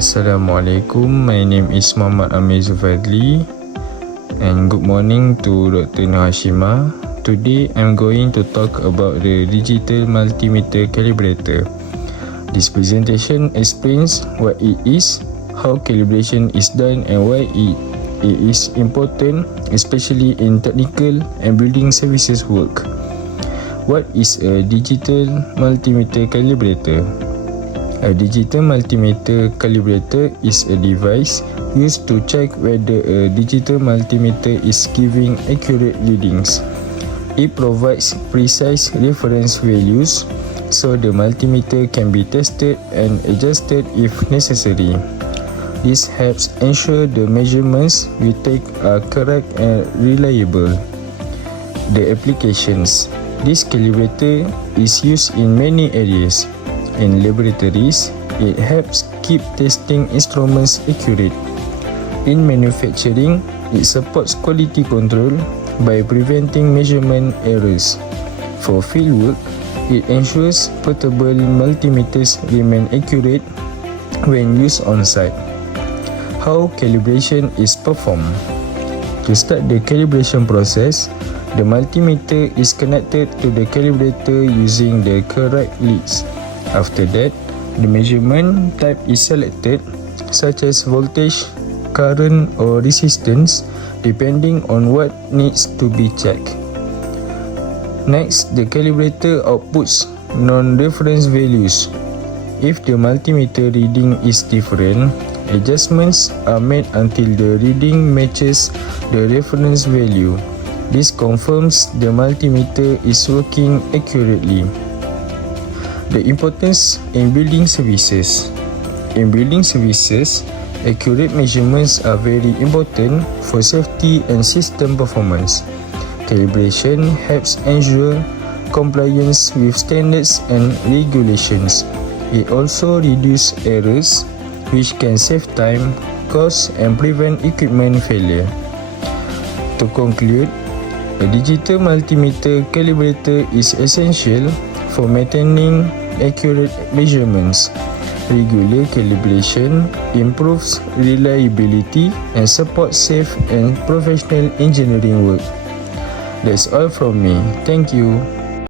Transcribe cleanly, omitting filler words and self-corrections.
Assalamualaikum, my name is Muhammad AMIR DZULFADLY and good morning to Dr. Hashima. Today I'm going to talk about the digital multimeter calibrator. This presentation explains what it is, how calibration is done and why it is important, especially in technical and building services work. What is a digital multimeter calibrator? A digital multimeter calibrator is a device used to check whether a digital multimeter is giving accurate readings. It provides precise reference values so the multimeter can be tested and adjusted if necessary. This helps ensure the measurements we take are correct and reliable. The applications. This calibrator is used in many areas. In laboratories, it helps keep testing instruments accurate. In manufacturing, it supports quality control by preventing measurement errors. For fieldwork, it ensures portable multimeters remain accurate when used on site. How calibration is performed. To start the calibration process, the multimeter is connected to the calibrator using the correct leads. After that, the measurement type is selected, such as voltage, current or resistance, depending on what needs to be checked. Next, the calibrator outputs non-reference values. If the multimeter reading is different, adjustments are made until the reading matches the reference value. This confirms the multimeter is working accurately. The importance in building services. In building services, accurate measurements are very important for safety and system performance. Calibration helps ensure compliance with standards and regulations. It also reduces errors, which can save time, cost, and prevent equipment failure. To conclude, a digital multimeter calibrator is essential for maintaining accurate measurements. Regular calibration improves reliability and supports safe and professional engineering work. That's all from me. Thank you.